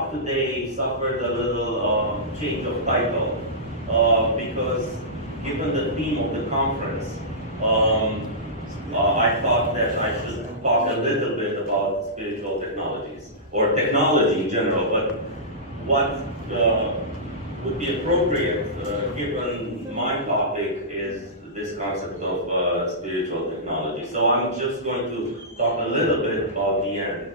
talk today suffered a little change of title because given the theme of the conference, I thought that I should talk a little bit about spiritual technologies, or technology in general, but what would be appropriate given my topic is this concept of spiritual technology. So I'm just going to talk a little bit about the end,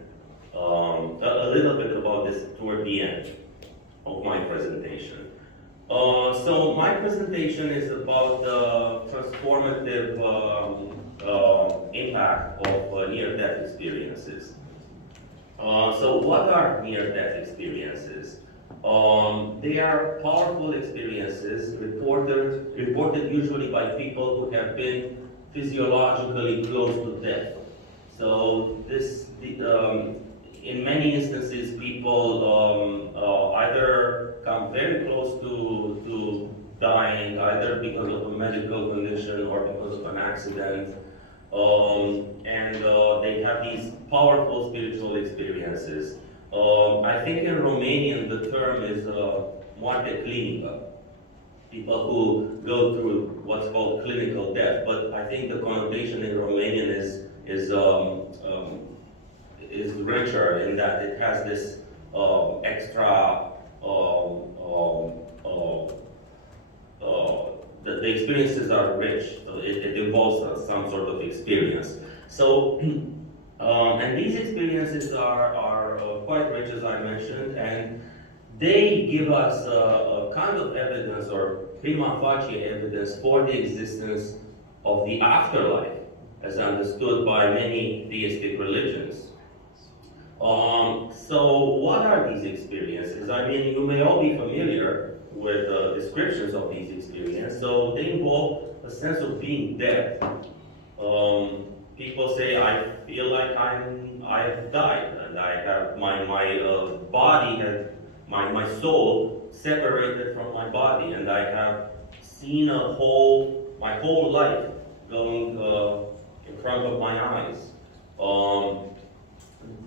a little bit about this toward the end of my presentation. So my presentation is about the transformative impact of near-death experiences. So what are near-death experiences? They are powerful experiences reported usually by people who have been physiologically close to death. So in many instances, people either come very close to dying, either because of a medical condition or because of an accident, and they have these powerful spiritual experiences. I think in Romanian the term is moarte clinică, people who go through what's called clinical death, but I think the connotation in Romanian is richer in that it has this extra, the experiences are rich, so it involves some sort of experience. So, and these experiences are quite rich, as I mentioned, and they give us a kind of evidence, or prima facie evidence, for the existence of the afterlife, as understood by many theistic religions. So what are these experiences? I mean, you may all be familiar with descriptions of these experiences. So they involve a sense of being dead. People say, I feel like I've died, and I have my body, my soul separated from my body, and I have seen my whole life going in front of my eyes.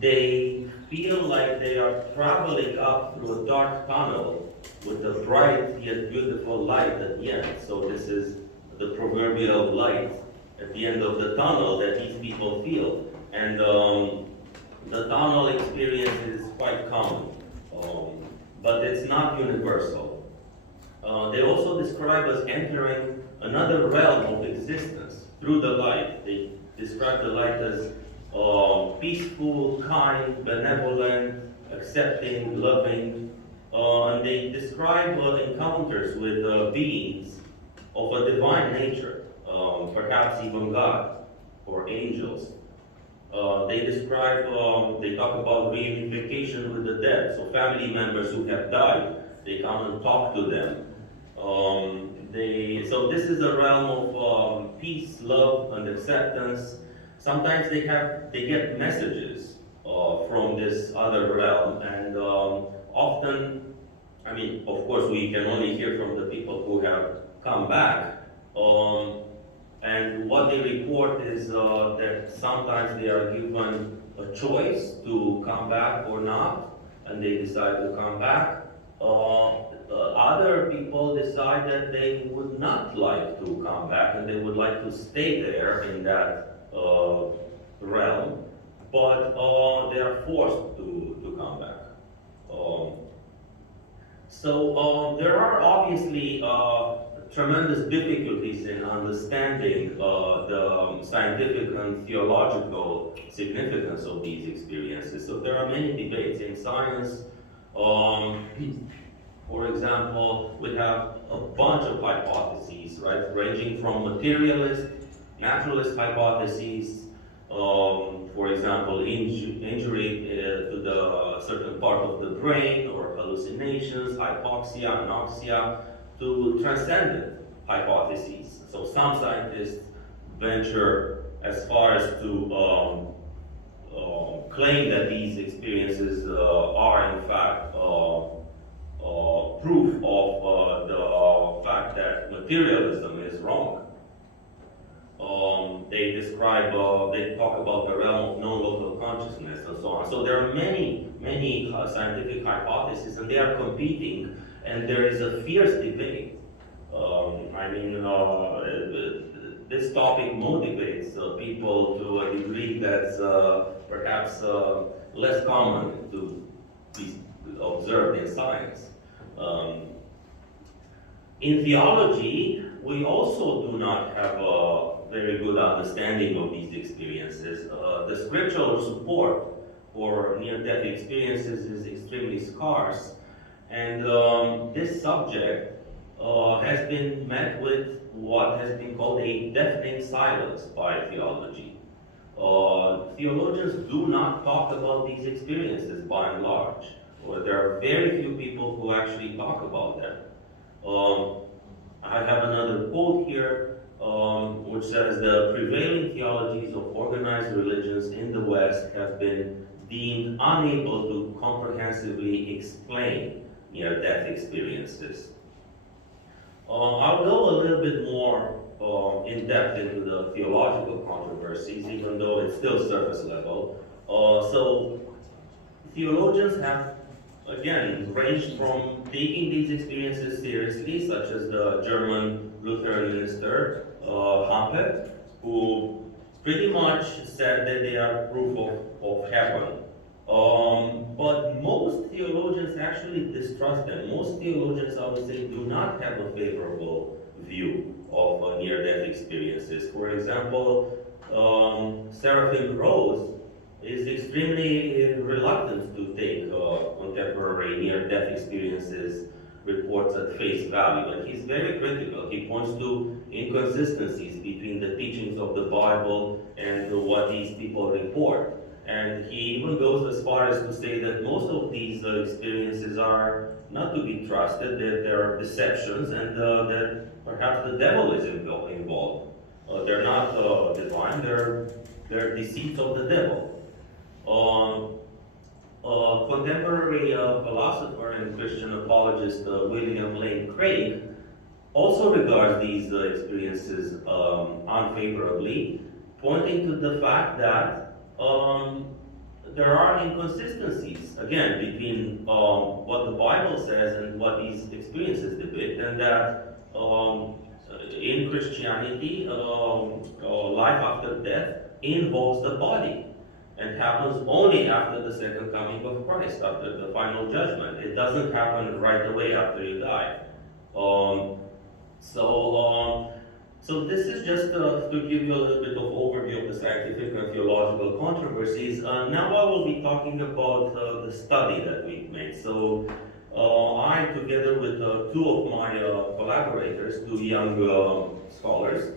They feel like they are traveling up through a dark tunnel with a bright yet beautiful light at the end. So this is the proverbial light at the end of the tunnel that these people feel. And the tunnel experience is quite common, but it's not universal. They also describe us entering another realm of existence through the light. They describe the light as peaceful, kind, benevolent, accepting, loving, and they describe encounters with beings of a divine nature, perhaps even God or angels. They talk about reunification with the dead, so family members who have died, they come and talk to them. So this is a realm of peace, love, and acceptance. Sometimes they get messages from this other realm, and often, I mean, of course, we can only hear from the people who have come back. And what they report is that sometimes they are given a choice to come back or not, and they decide to come back. Other people decide that they would not like to come back, and they would like to stay there in that realm, but they are forced to come back. So there are obviously tremendous difficulties in understanding the scientific and theological significance of these experiences. So there are many debates in science. For example, we have a bunch of hypotheses, right, ranging from materialist, naturalist hypotheses, for example, injury to the certain part of the brain, or hallucinations, hypoxia, anoxia, to transcendent hypotheses. So some scientists venture as far as to claim that these experiences are in fact proof of the fact that materialism is wrong. they describe, they talk about the realm of non-local consciousness and so on. So there are many scientific hypotheses, and they are competing, and there is a fierce debate. I mean, this topic motivates people to a degree that's perhaps less common to be observed in science. Um, in theology, we also do not have a very good understanding of these experiences. The scriptural support for near-death experiences is extremely scarce, and this subject has been met with what has been called a deafening silence by theology. Theologians do not talk about these experiences by and large, or there are very few people who actually talk about them. I have another quote here, which says the prevailing theologies of organized religions in the West have been deemed unable to comprehensively explain near-death experiences. I'll go a little bit more in depth into the theological controversies, even though it's still surface level. So theologians have, again, ranged from taking these experiences seriously, such as the German Lutheran minister, Hampet, who pretty much said that they are proof of heaven. But most theologians actually distrust them. Most theologians, I would say, do not have a favorable view of near-death experiences. For example, Seraphim Rose is extremely reluctant to take contemporary near-death experiences reports at face value, and he's very critical. He points to inconsistencies between the teachings of the Bible and what these people report. And he even goes as far as to say that most of these experiences are not to be trusted, that there are deceptions, and that perhaps the devil is involved. They're not divine, they're deceits of the devil. Contemporary philosopher and Christian apologist William Lane Craig also regards these experiences unfavorably, pointing to the fact that there are inconsistencies, again, between what the Bible says and what these experiences depict, and that in Christianity, life after death involves the body and happens only after the second coming of Christ, after the final judgment. It doesn't happen right away after you die. So this is just to give you a little bit of overview of the scientific and theological controversies. Now I will be talking about the study that we've made. So I, together with two of my collaborators, two young scholars,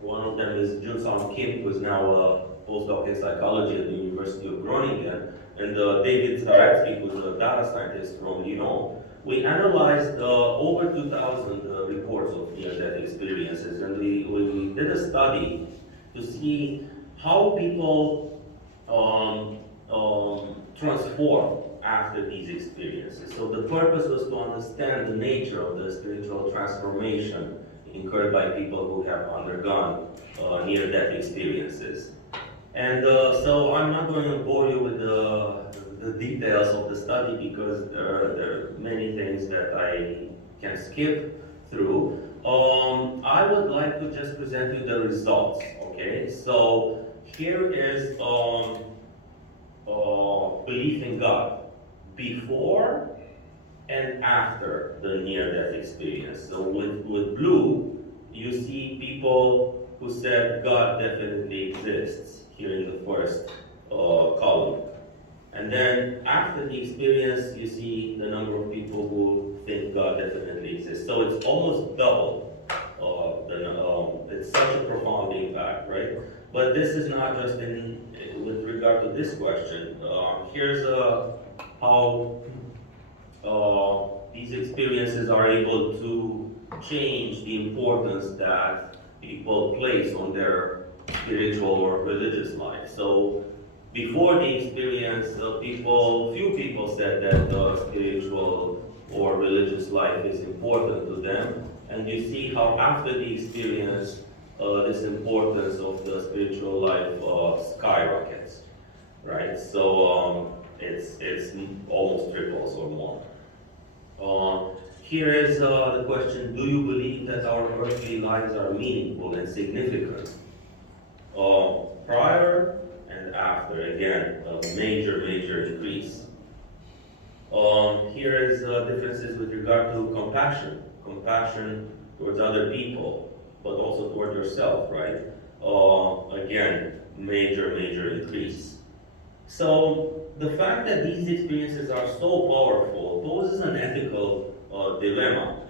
one of them is Jun-Sam Kim, who is now a postdoc in psychology at the University of Groningen, and David Zaretsky, who's a data scientist from Lyon. We analyzed over 2,000 reports of near-death experiences, and we did a study to see how people transform after these experiences. So the purpose was to understand the nature of the spiritual transformation incurred by people who have undergone near-death experiences. And so I'm not going to bore you with the details of the study because there are many things that I can skip through. I would like to just present you the results, okay? So here is belief in God before and after the near-death experience. So with blue, you see people who said God definitely exists here in the first column. And then after the experience, you see the number of people who think God definitely exists. So it's almost double. It's such a profound impact, right? But this is not just with regard to this question. Here's how these experiences are able to change the importance that people place on their spiritual or religious life. So before the experience, few people said that spiritual or religious life is important to them. And you see how after the experience, this importance of the spiritual life skyrockets, right? So it's almost triples or more. Here is the question: do you believe that our earthly lives are meaningful and significant? Prior and after, again, a major increase. Here is differences with regard to compassion towards other people, but also toward yourself, right? Again, major increase. So the fact that these experiences are so powerful poses an ethical dilemma.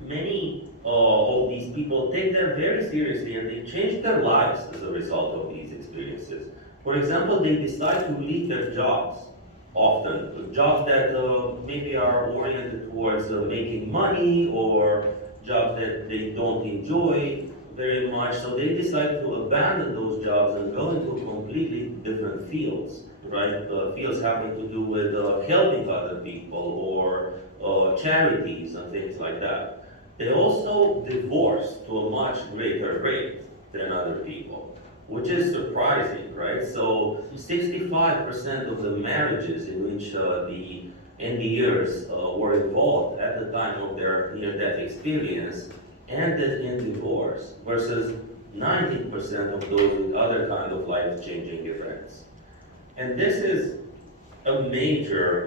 Many of these people take them very seriously and they change their lives as a result of these experiences. For example, they decide to leave their jobs, often jobs that maybe are oriented towards making money, or jobs that they don't enjoy very much. So they decide to abandon those jobs and go into completely different fields, right? Fields having to do with helping other people or charities and things like that. They also divorce to a much greater rate than other people, which is surprising, right? So 65% of the marriages in which the NDers were involved at the time of their near-death experience ended in divorce, versus 19% of those with other kind of life-changing events. And this is a major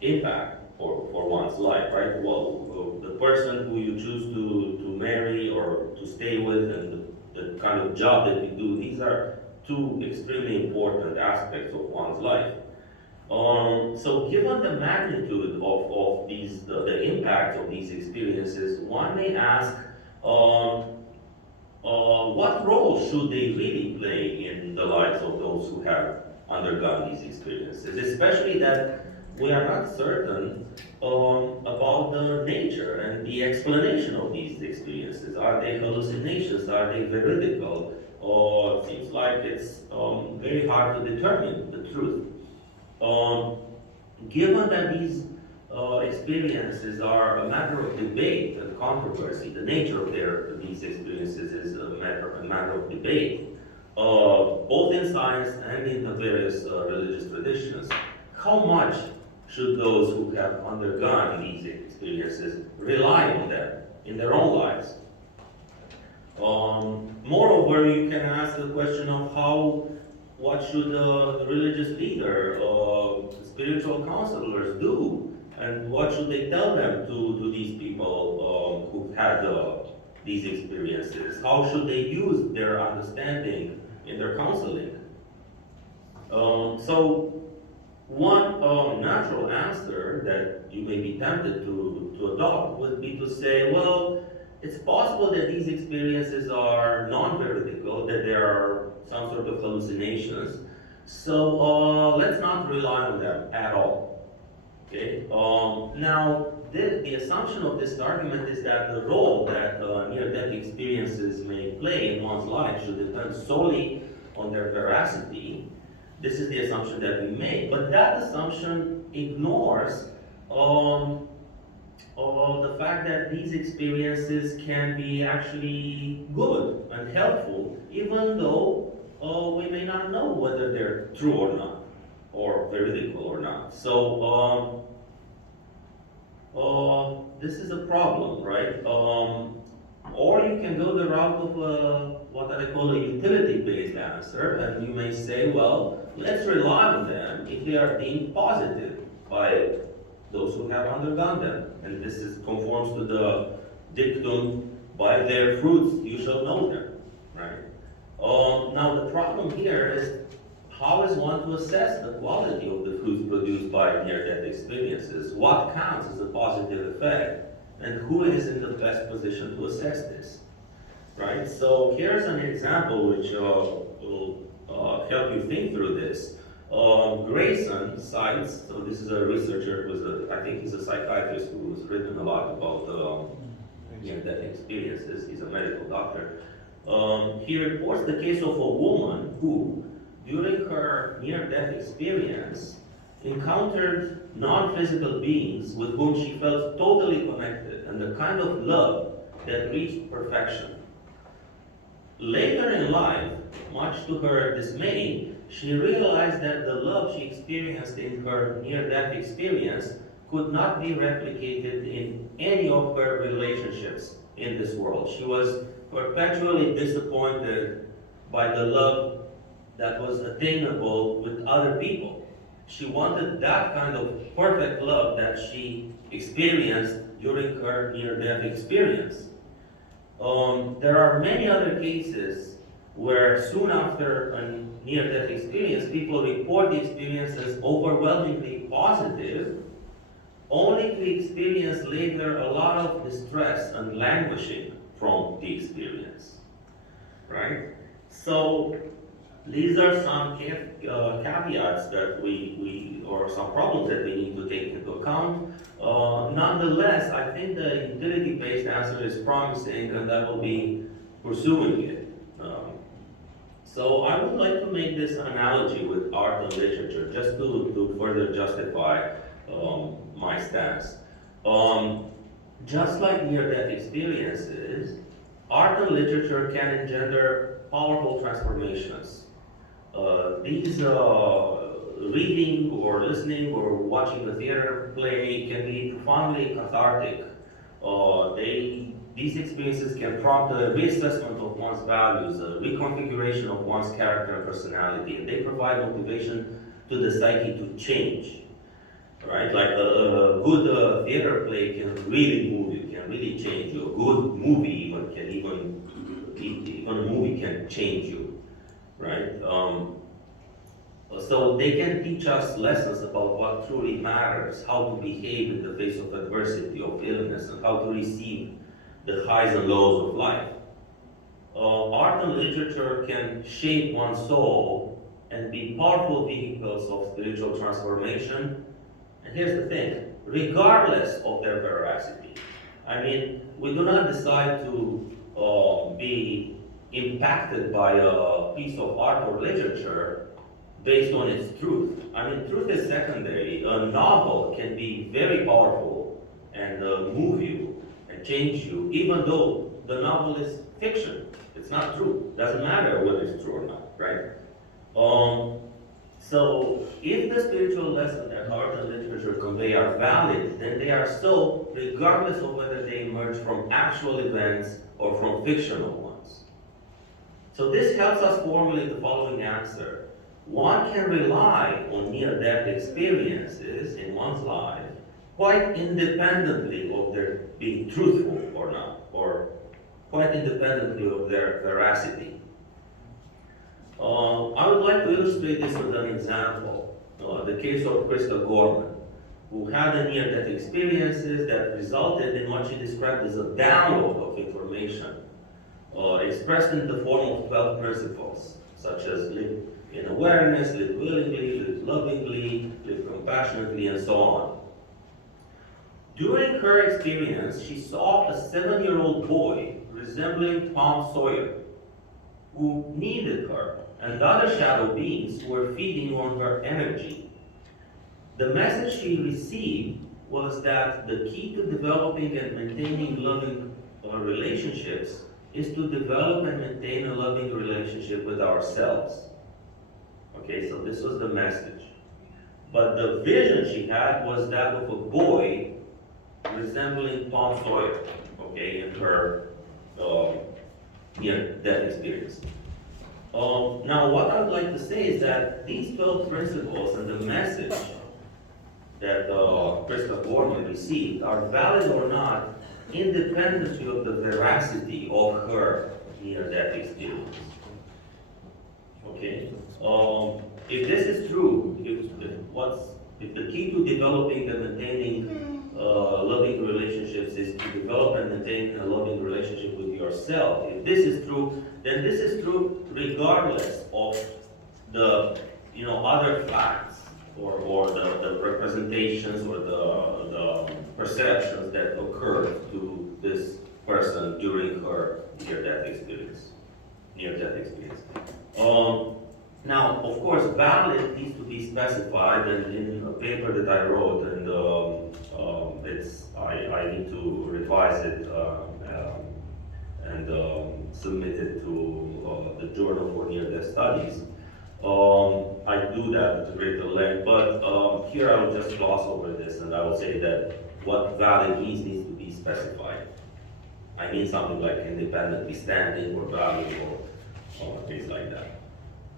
impact for one's life, right? Well, the person who you choose to marry or to stay with, and the kind of job that you do, these are two extremely important aspects of one's life. So given the magnitude of these, the impact of these experiences, one may ask, what role should they really play in the lives of those who have undergone these experiences? Especially that we are not certain about the nature and the explanation of these experiences. Are they hallucinations? Are they veridical? Or it seems like it's very hard to determine the truth. Given that these experiences are a matter of debate and controversy, the nature of these experiences is a matter of debate, both in science and in the various religious traditions. How much should those who have undergone these experiences rely on them in their own lives? Moreover, you can ask the question of what should the religious leader, spiritual counselors do, and what should they tell them to these people who've had these experiences? How should they use their understanding in their counseling? So one natural answer that you may be tempted to adopt would be to say, well, it's possible that these experiences are non-veridical, that there are some sort of hallucinations. So let's not rely on them at all. Okay. Now, the assumption of this argument is that the role that near-death experiences may play in one's life should depend solely on their veracity. This is the assumption that we make, but that assumption ignores the fact that these experiences can be actually good and helpful, even though we may not know whether they're true or not, or veridical or not. So this is a problem, right? Or you can go the route of what I call a utility-based answer, and you may say, well, let's rely on them if they are deemed positive by those who have undergone them. And this conforms to the dictum, by their fruits you shall know them, right? Now the problem here is, how is one to assess the quality of the fruits produced by near-death experiences? What counts as a positive effect? And who is in the best position to assess this, right? So here's an example which will help you think through this. Grayson cites, so this is a researcher I think he's a psychiatrist who's written a lot about near-death experiences. He's a medical doctor. He reports the case of a woman who, during her near-death experience, encountered non-physical beings with whom she felt totally connected. and the kind of love that reached perfection. Later in life, much to her dismay, she realized that the love she experienced in her near-death experience could not be replicated in any of her relationships in this world. She was perpetually disappointed by the love that was attainable with other people. She wanted that kind of perfect love that she experienced during her near-death experience. There are many other cases where soon after a near-death experience, people report the experience as overwhelmingly positive, only to experience later a lot of distress and languishing from the experience, right? So these are some caveats that or some problems that we need to take into account. Nonetheless, I think the utility-based answer is promising, and I will be pursuing it. So I would like to make this analogy with art and literature, just to further justify my stance. Just like near-death experiences, art and literature can engender powerful transformations. These reading or listening or watching a theater play can be profoundly cathartic. These experiences can prompt a reassessment of one's values, a reconfiguration of one's character and personality, and they provide motivation to the psyche to change. Right? Like a good theater play can really move you, can really change you. A good movie even a movie can change you, right? So they can teach us lessons about what truly matters, how to behave in the face of adversity, of illness, and how to receive the highs and lows of life. Art and literature can shape one's soul and be powerful vehicles of spiritual transformation. And here's the thing, regardless of their veracity. I mean, we do not decide to be impacted by a piece of art or literature based on its truth. I mean, truth is secondary. A novel can be very powerful and move you and change you, even though the novel is fiction. It's not true. Doesn't matter whether it's true or not, right? So, if the spiritual lessons that art and literature convey are valid, then they are so, regardless of whether they emerge from actual events or from fictional ones. So this helps us formulate the following answer. One can rely on near-death experiences in one's life quite independently of their being truthful or not, or quite independently of their veracity. I would like to illustrate this with an example. The case of Krista Gorman, who had a near-death experiences that resulted in what she described as a download of information, expressed in the form of 12 principles, such as live in awareness, live willingly, live lovingly, live compassionately, and so on. During her experience, she saw a 7-year-old boy resembling Tom Sawyer, who needed her, and other shadow beings who were feeding on her energy. The message she received was that the key to developing and maintaining loving relationships is to develop and maintain a loving relationship with ourselves. Okay, so this was the message. But the vision she had was that of a boy resembling Tom Sawyer, okay, in her near-death experience. Now, what I would like to say is that these 12 principles and the message that Krista Gorman received are valid or not, independently of the veracity of her near-death experience. Okay? If this is true, if the key to developing and maintaining loving relationships is to develop and maintain a loving relationship with yourself, if this is true, then this is true regardless of the other facts or the representations or the perceptions that occurred to this person during her near-death experience. Now, of course, valid needs to be specified, and in a paper that I wrote, and I need to revise it and submit it to the Journal for Near-Death Studies. I do that at greater length, but here I will just gloss over this, and I will say that what valid means needs to be specified. I mean something like independently standing or valuable, or things like that.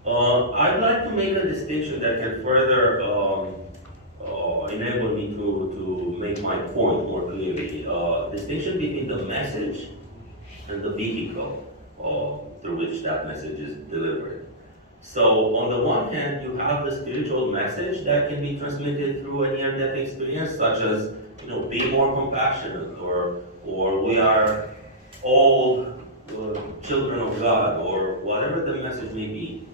I'd like to make a distinction that can further enable me to make my point more clearly. Distinction between the message and the vehicle through which that message is delivered. So on the one hand, you have the spiritual message that can be transmitted through a near-death experience, such as, be more compassionate, or we are all children of God, or whatever the message may be.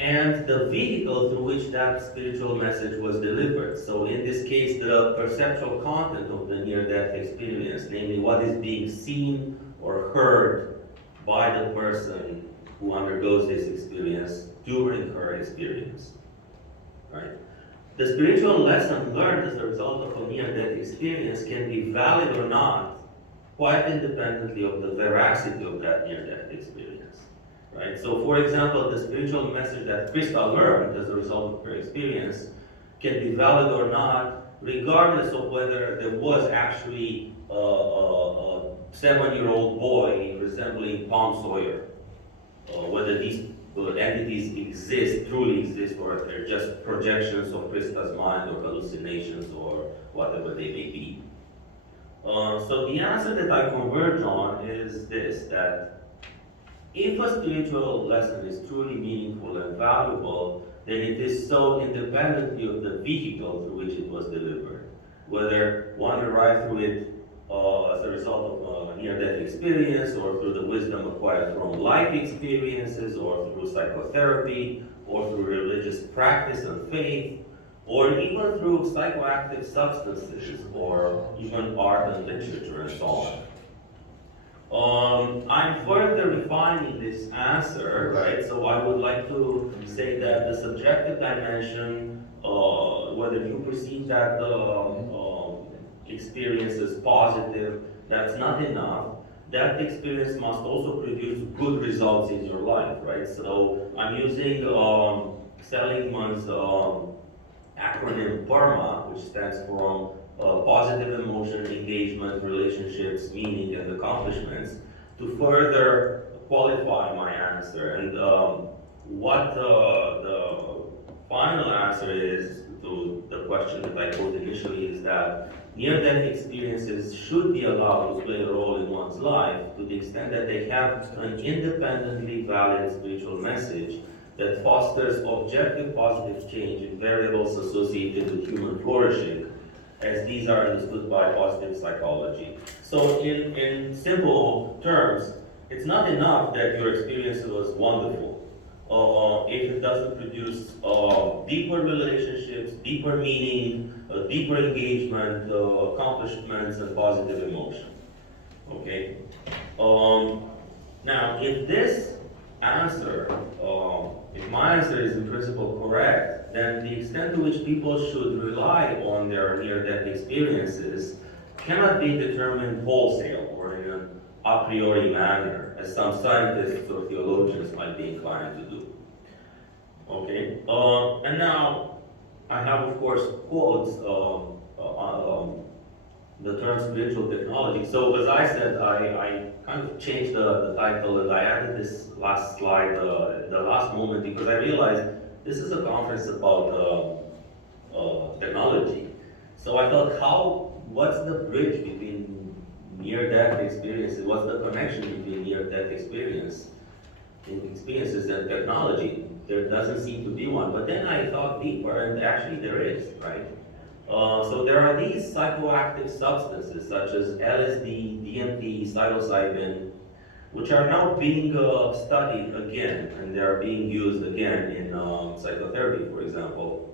And the vehicle through which that spiritual message was delivered. So in this case, the perceptual content of the near-death experience, namely what is being seen or heard by the person who undergoes this experience during her experience, right? The spiritual lesson learned as a result of a near-death experience can be valid or not, quite independently of the veracity of that near-death experience, right? So, for example, the spiritual message that Krista learned as a result of her experience can be valid or not, regardless of whether there was actually a 7-year-old boy resembling Tom Sawyer, whether these entities truly exist, or if they're just projections of Krista's mind, or hallucinations, or whatever they may be. So the answer that I converge on is this, that if a spiritual lesson is truly meaningful and valuable, then it is so independently of the vehicle through which it was delivered. Whether one arrived through it as a result of a near-death experience, or through the wisdom acquired from life experiences, or through psychotherapy, or through religious practice and faith, or even through psychoactive substances, or even art and literature and so on. I'm further refining this answer, right? So I would like to say that the subjective dimension, whether you perceive that experience as positive, that's not enough. That experience must also produce good results in your life, right? So I'm using Seligman's acronym PERMA, which stands for positive emotion, engagement, relationships, meaning, and accomplishments, to further qualify my answer. And what the final answer is to the question that I posed initially is that near-death experiences should be allowed to play a role in one's life to the extent that they have an independently valid spiritual message that fosters objective positive change in variables associated with human flourishing, as these are understood by positive psychology. So in simple terms, it's not enough that your experience was wonderful if it doesn't produce deeper relationships, deeper meaning, deeper engagement, accomplishments, and positive emotion. Okay? Now, if this answer, if my answer is in principle correct, then the extent to which people should rely on their near-death experiences cannot be determined wholesale or in an a priori manner, as some scientists or theologians might be inclined to do. Okay, and now I have, of course, quotes the term spiritual technology. So as I said, I kind of changed the title, and I added this last slide the last moment, because I realized this is a conference about technology. So I thought, what's the bridge between near-death experiences? What's the connection between near-death experiences and technology? There doesn't seem to be one. But then I thought deeper, and actually there is, right? So there are these psychoactive substances such as LSD, DMT, psilocybin, which are now being studied again, and they are being used again in psychotherapy, for example.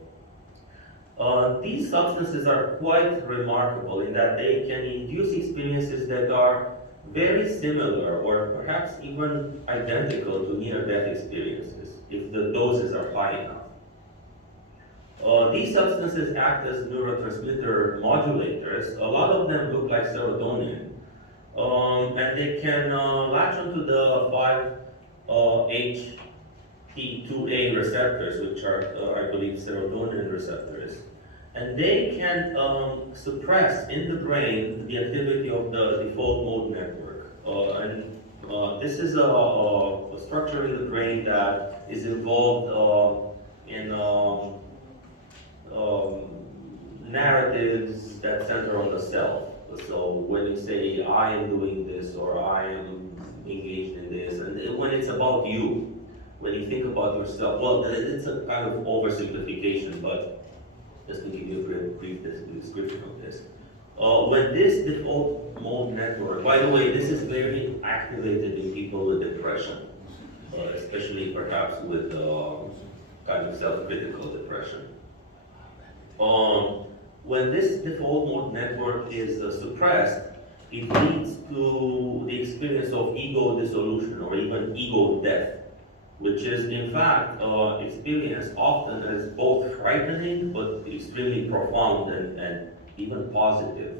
These substances are quite remarkable in that they can induce experiences that are very similar, or perhaps even identical to near-death experiences, if the doses are high enough. These substances act as neurotransmitter modulators. A lot of them look like serotonin, and they can latch onto the 5-HT2A receptors, which are, I believe, serotonin receptors. And they can suppress in the brain the activity of the default mode network. This is a structure in the brain that is involved in narratives that center on the self. So when you say, I am doing this, or I am engaged in this, and when it's about you, when you think about yourself, well, it's a kind of oversimplification, but just to give you a brief description of this. When this default mode network, by the way, this is very activated in people with depression, especially perhaps with kind of self-critical depression. When this default mode network is suppressed, it leads to the experience of ego dissolution or even ego death, which is in fact experienced often as both frightening but extremely profound and even positive.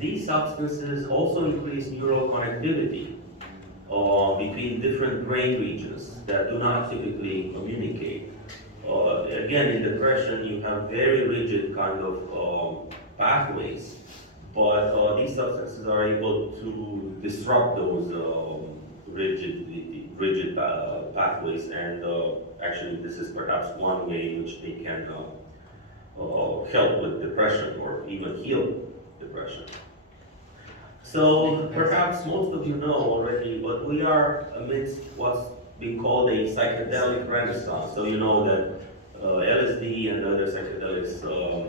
These substances also increase neural connectivity between different brain regions that do not typically communicate. Again, in depression, you have very rigid kind of pathways, but these substances are able to disrupt those rigid pathways, and actually, this is perhaps one way in which they can help with depression or even heal depression. So perhaps most of you know already, but we are amidst what's being called a psychedelic renaissance. So you know that LSD and other psychedelics,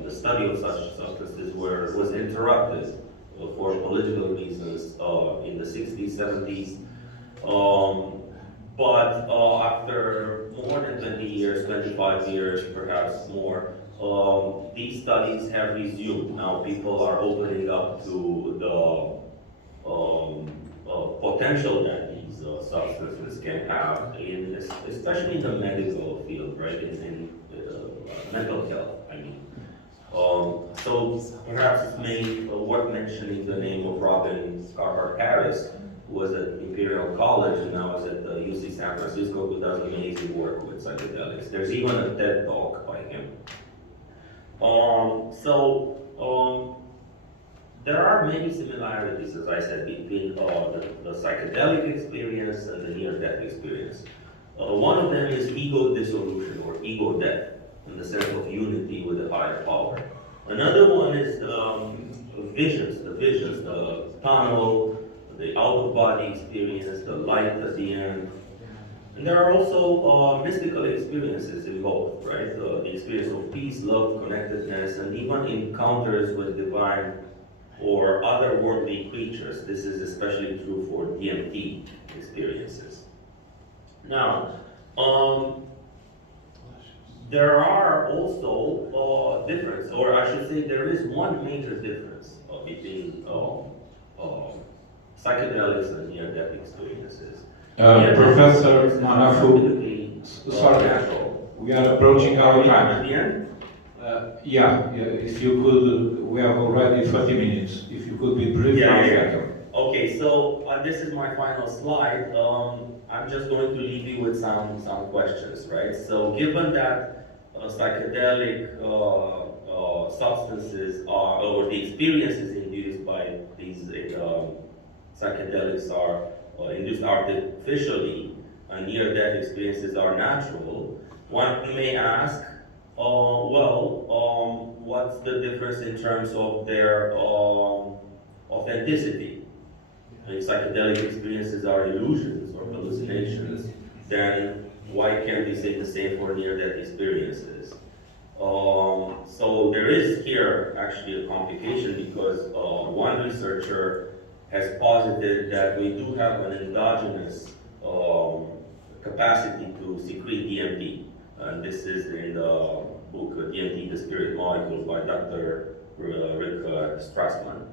the study of such substances was interrupted for political reasons in the 60s, 70s. But after more than 20 years, 25 years, perhaps more, these studies have resumed. Now people are opening up to the potential that these substances can have, especially in the medical field, right? In mental health, I mean. So perhaps it's worth mentioning the name of Robin Carhart Harris, who was at Imperial College and now is at the UC San Francisco, who does amazing work with psychedelics. There's even a TED Talk by him. There are many similarities, as I said, between the psychedelic experience and the near-death experience. One of them is ego dissolution or ego death, in the sense of unity with a higher power. Another one is visions, the tunnel, the out-of-body experience, the light at the end. And there are also mystical experiences involved, right? The experience of peace, love, connectedness, and even encounters with divine or otherworldly creatures. This is especially true for DMT experiences. Now, there are also differences, or I should say there is one major difference between psychedelics and near-death experiences. Professor Manafu, sorry, we are approaching our time. At the end? Yeah, if you could, we have already 30 minutes. If you could be brief. Okay, so this is my final slide. I'm just going to leave you with some questions, right? So given that psychedelic substances are, or the experiences induced by these psychedelics are induced artificially, and near-death experiences are natural, one may ask, what's the difference in terms of their authenticity? If psychedelic experiences are illusions or hallucinations, then why can't we say the same for near-death experiences? So there is here actually a complication, because one researcher has posited that we do have an endogenous capacity to secrete DMT. And this is in the book DMT, the Spirit Molecules by Dr. Rick Strassman.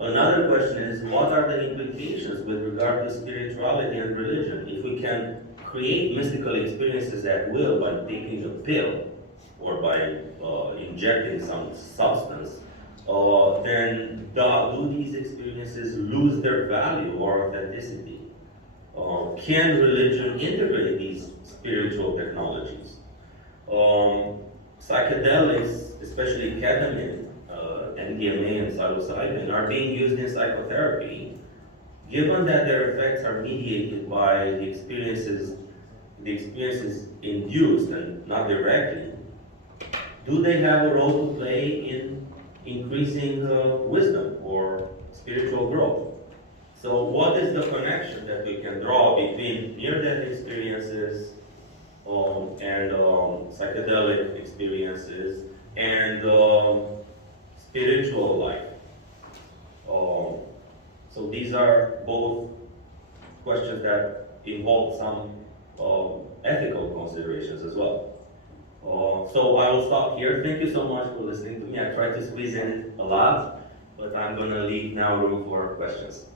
Another question is, what are the implications with regard to spirituality and religion? If we can create mystical experiences at will by taking a pill or by injecting some substance, then do these experiences lose their value or authenticity? Can religion integrate these spiritual technologies? Psychedelics, especially ketamine, MDMA, and psilocybin, are being used in psychotherapy. Given that their effects are mediated by the experiences induced and not directly, do they have a role to play in increasing wisdom or spiritual growth? So what is the connection that we can draw between near-death experiences and psychedelic experiences and spiritual life? So these are both questions that involve some ethical considerations as well. So I will stop here. Thank you so much for listening to me. I tried to squeeze in a lot, but I'm going to leave now room for questions.